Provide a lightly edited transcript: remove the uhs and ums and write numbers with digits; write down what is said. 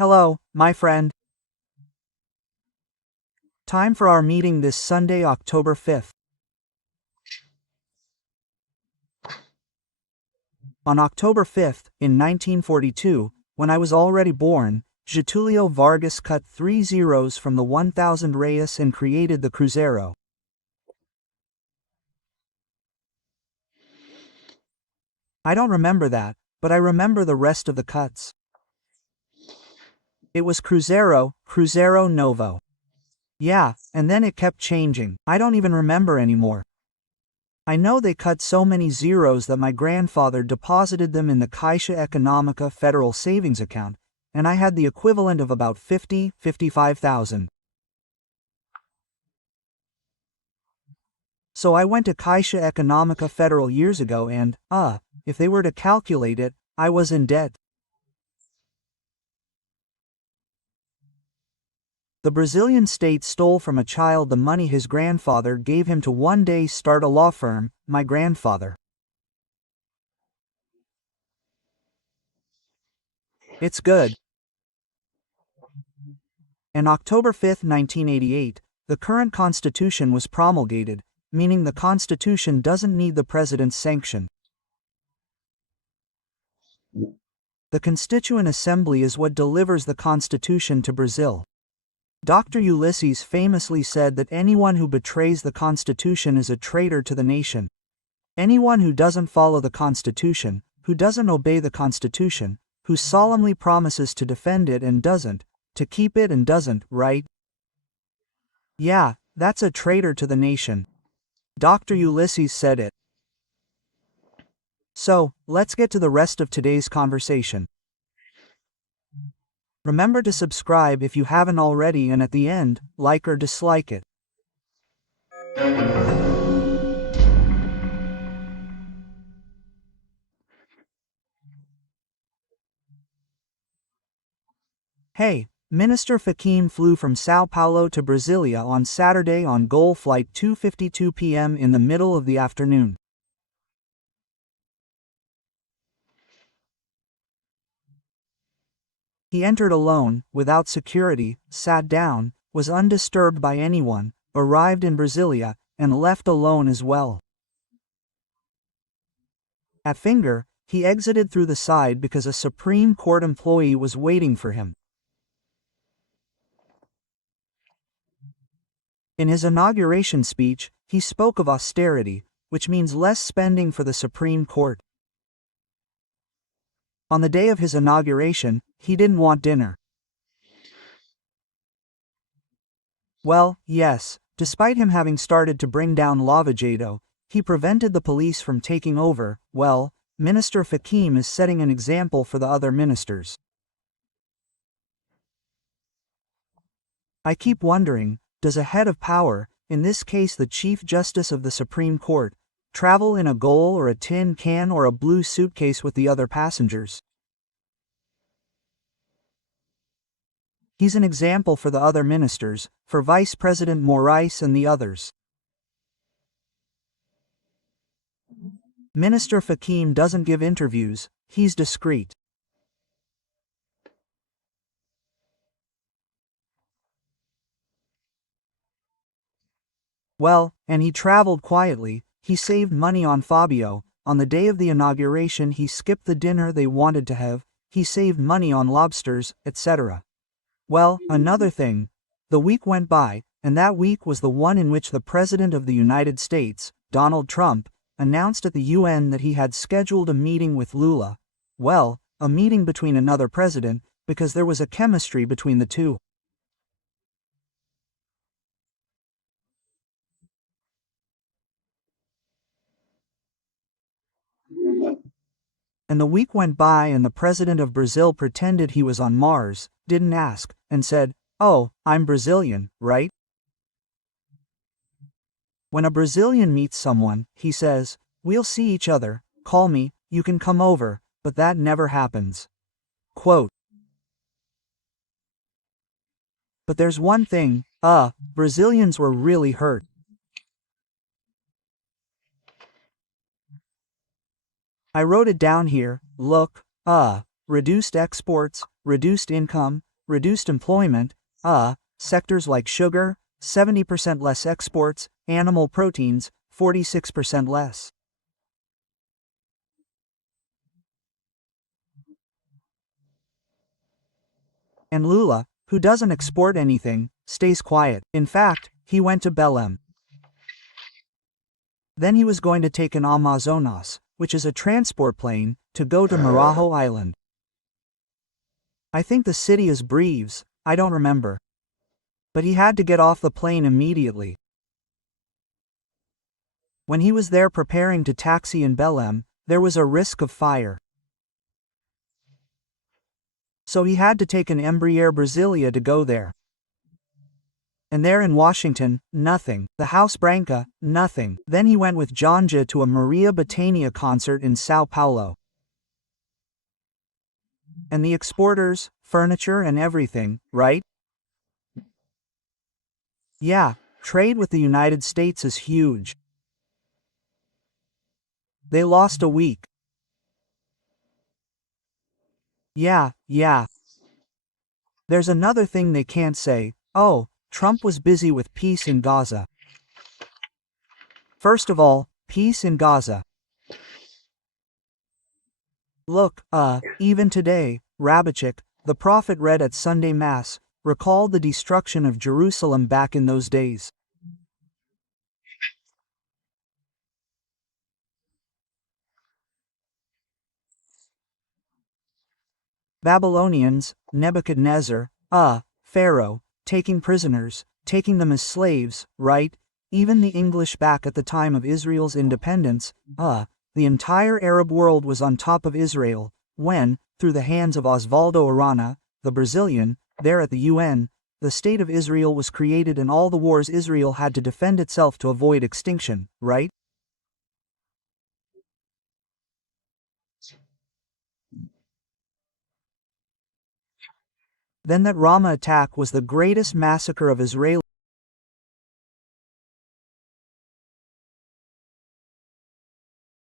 Hello, my friend. Time for our meeting this Sunday, October 5th. On October 5th, in 1942, when I was already born, Getulio Vargas cut 3 zeros from the 1000 reis and created the Cruzeiro. I don't remember that, but I remember the rest of the cuts. It was Cruzeiro, Cruzeiro Novo. Yeah, and then it kept changing. I don't even remember anymore. I know they cut so many zeros that my grandfather deposited them in the Caixa Econômica Federal Savings account, and I had the equivalent of about 55,000. So I went to Caixa Econômica Federal years ago and, if they were to calculate it, I was in debt. The Brazilian state stole from a child the money his grandfather gave him to one day start a law firm, my grandfather. It's good. On October 5, 1988, the current constitution was promulgated, meaning the constitution doesn't need the president's sanction. The Constituent Assembly is what delivers the constitution to Brazil. Dr. Ulysses famously said that anyone who betrays the Constitution is a traitor to the nation. Anyone who doesn't follow the Constitution, who doesn't obey the Constitution, who solemnly promises to defend it and doesn't, to keep it and doesn't, right? Yeah, that's a traitor to the nation. Dr. Ulysses said it. So, let's get to the rest of today's conversation. Remember to subscribe if you haven't already, and at the end, like or dislike it. Hey, Minister Fachin flew from São Paulo to Brasilia on Saturday on Gol Flight 2:52 p.m. in the middle of the afternoon. He entered alone, without security, sat down, was undisturbed by anyone, arrived in Brasilia, and left alone as well. At Finger, he exited through the side because a Supreme Court employee was waiting for him. In his inauguration speech, he spoke of austerity, which means less spending for the Supreme Court. On the day of his inauguration, he didn't want dinner. Well, yes, despite him having started to bring down Lava Jato, he prevented the police from taking over. Well, Minister Fachin is setting an example for the other ministers. I keep wondering, does a head of power, in this case the Chief Justice of the Supreme Court, travel in a Gol or a tin can or a blue suitcase with the other passengers? He's an example for the other ministers, for Vice President Moraes and the others. Minister Fachin doesn't give interviews, he's discreet. Well, and he traveled quietly, he saved money on Fabio. On the day of the inauguration he skipped the dinner they wanted to have, he saved money on lobsters, etc. Well, another thing. The week went by, and that week was the one in which the President of the United States, Donald Trump, announced at the UN that he had scheduled a meeting with Lula. Well, a meeting between another president, because there was a chemistry between the two. And the week went by and the president of Brazil pretended he was on Mars, didn't ask, and said, "Oh, I'm Brazilian, right?" When a Brazilian meets someone, he says, "We'll see each other, call me, you can come over," but that never happens. Quote. But there's one thing, Brazilians were really hurt. I wrote it down here, look, reduced exports, reduced income, reduced employment, sectors like sugar, 70% less exports, animal proteins, 46% less. And Lula, who doesn't export anything, stays quiet. In fact, he went to Belém. Then he was going to take an Amazonas, which is a transport plane, to go to Marajo Island. I think the city is Breves, I don't remember. But he had to get off the plane immediately. When he was there preparing to taxi in Belém, there was a risk of fire. So he had to take an Embraer Brasilia to go there. And there in Washington, nothing. The House Branca, nothing. Then he went with Janja to a Maria Bethânia concert in São Paulo. And the exporters, furniture and everything, right? Yeah, trade with the United States is huge. They lost a week. Yeah. There's another thing they can't say. Oh, Trump was busy with peace in Gaza. First of all, peace in Gaza. Look, even today, Rabachik, the prophet read at Sunday Mass, recalled the destruction of Jerusalem back in those days. Babylonians, Nebuchadnezzar, Pharaoh, taking prisoners, taking them as slaves, right? Even the English back at the time of Israel's independence, the entire Arab world was on top of Israel, when, through the hands of Osvaldo Arana, the Brazilian, there at the UN, the State of Israel was created and all the wars Israel had to defend itself to avoid extinction, right? Then that Rama attack was the greatest massacre of Israelis